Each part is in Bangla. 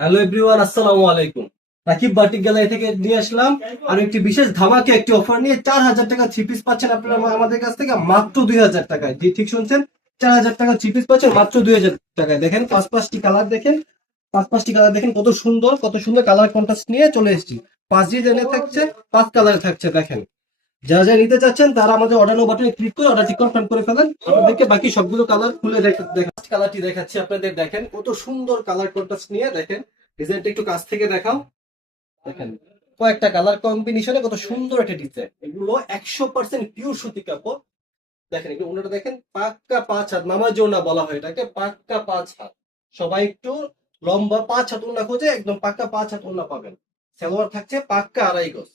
হ্যালো এভরিওয়ান, আসসালামু আলাইকুম। রাকিব বাটিক গ্যালারি থেকে নিয়ে আসলাম আর একটি বিশেষ ধামাকে একটি অফার নিয়ে 4,000 টাকা থ্রি পিস পাচ্ছেন আপনারা আমাদের কাছ থেকে মাত্র 2,000 টাকায়। জি ঠিক শুনছেন, 4,000 টাকা থ্রি পিস পাচ্ছেন মাত্র 2,000 টাকায়। দেখেন পাঁচটি কালার দেখেন, পাঁচটি কালার দেখেন, কত সুন্দর কালার কন্ট্রাস্ট নিয়ে চলে এসেছি। 5 ডিজাইনে থাকছে, 5 কালারে থাকছে। দেখেন যারা যারা নিতে চাচ্ছেন তারা আমাদের অর্ডার বাটনে ক্লিক করে অর্ডারটি কনফার্ম করে ফেলেন। আপনাদেরকে বাকি সবগুলো কালার খুলে কালারটি দেখাচ্ছি আপনাদের। দেখেন কত সুন্দর কালার কন্ট্রাস্ট নিয়ে। দেখেন ডিজাইনটা একটু কাছ থেকে দেখাও। দেখেন কয়েকটা কালার কম্বিনেশনে কত সুন্দর একটা ডিজাইন। এগুলো 100% পিওর সুতি কাপড়। দেখেন এগুলো ওনাটা দেখেন, পাক্কা 5 হাত, নামার জন্য বলা হয় এটাকে পাক্কা 5 হাত। সবাই একটু লম্বা 5 হাত ওড়না খোঁজে, একদম পাক্কা 5 হাত ওড়না পাবেন। সালোয়ার থাকছে পাক্কা 2.5 গজ।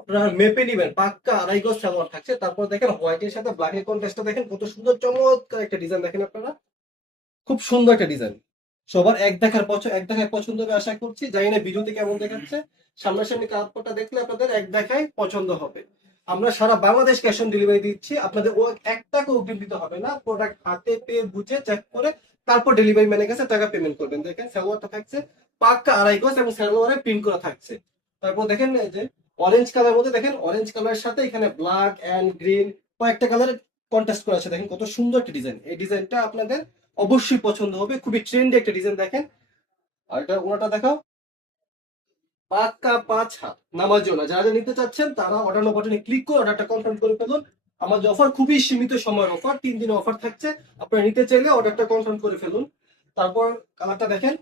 আপনারা মেপে নিবেন, পাক্কা 2.5 গজ সালোয়ার থাকছে। তারপর দেখেন হোয়াইটের সাথে ব্ল্যাকের কন্ট্রাস্টটা দেখেন কত সুন্দর, চমৎকার একটা ডিজাইন। দেখেন আপনারা খুব সুন্দর একটা ডিজাইন। সবার এক দেখায় পছন্দ হবে আশা করছি। জানি না ভিডিওতে কেমন দেখাচ্ছে, সামনাসামনি কাপড়টা দেখলে আপনাদের এক দেখায় পছন্দ হবে। আমরা সারা বাংলাদেশ ক্যাশ অন ডেলিভারি দিচ্ছি। আপনাদের ও 1 টাকা অগ্রিম দিতে হবে না। প্রোডাক্ট হাতে পেয়ে বুঝে চেক করে তারপর ডেলিভারি ম্যানের কাছে টাকা পেমেন্ট করবেন। দেখেন সালোয়ারটা থাকছে পাক্কা 2.5 গজ এবং সালোয়ারে প্রিন্ট করা থাকছে। তারপর দেখেন এই যে অরেঞ্জ কালার মধ্যে, দেখেন অরেঞ্জ কালারের সাথে এখানে ব্ল্যাক এন্ড গ্রিন কয়েকটা কালার কন্ট্রাস্ট করা আছে। দেখেন কত সুন্দর একটা ডিজাইন। এই ডিজাইনটা আপনাদের অবশ্যই পছন্দ হবে, খুবই ট্রেন্ডি একটা ডিজাইন। দেখেন আর এটা ওনাটা দেখাও, পাক্কা 5 হাত, নামার জন্য। যারা যারা নিতে চাচ্ছেন তারা অর্ডার বাটনে ক্লিক করে অর্ডারটা কনফার্ম করে ফেলুন। আমাদের অফার খুবই সীমিত সময়ের অফার, 3 দিনের অফার থাকছে। আপনারা নিতে চাইলে অর্ডারটা কনফার্ম করে ফেলুন। তারপর কালারটা দেখেন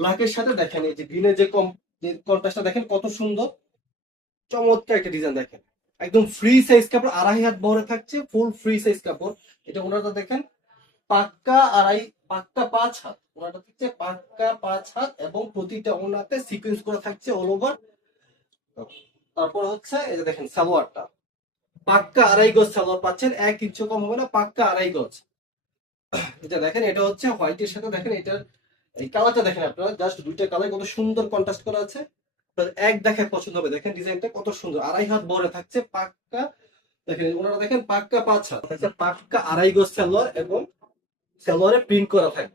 ব্ল্যাকের সাথে, দেখেন এই যে গ্রিনের যে কন্ট্রাস্টটা দেখেন কত সুন্দর, চমৎকার একটা ডিজাইন। দেখেন একদম ফ্রি সাইজ কাপড়, 2.5 হাত বহরে থাকছে, ফুল ফ্রি সাইজ কাপড়। এটা ওনাটা দেখেন পাক্কা আড়াই, পাক্কা 5 হাত। ওনাটা থাকছে পাক্কা 5 হাত এবং প্রতিটা ওনাতে সিকোয়েন্স করা থাকছে অল ওভার। তারপর হচ্ছে এই যে দেখেন সালোয়ারটা পাক্কা 2.5 গজ সালোয়ার পাচ্ছেন, 1 ইঞ্চি কম হবে না, পাক্কা 2.5 গজ। এটা দেখেন, এটা হচ্ছে হোয়াইটের সাথে, দেখেন এটার এই কালারটা দেখেন আপনারা, জাস্ট দুইটা কালার কত সুন্দর কন্ট্রাস্ট করা আছে। আপনাদের এক দেখায় পছন্দ হবে। দেখেন ডিজাইনটা কত সুন্দর, 2.5 হাত বড় থাকছে পাক্কা। দেখেন ওনারা দেখেন পাক্কা 5 হাত থাকছে, পাক্কা 2.5 গজ সালোয়ার এবং সালোয়ারে প্রিন্ট করা থাকবে।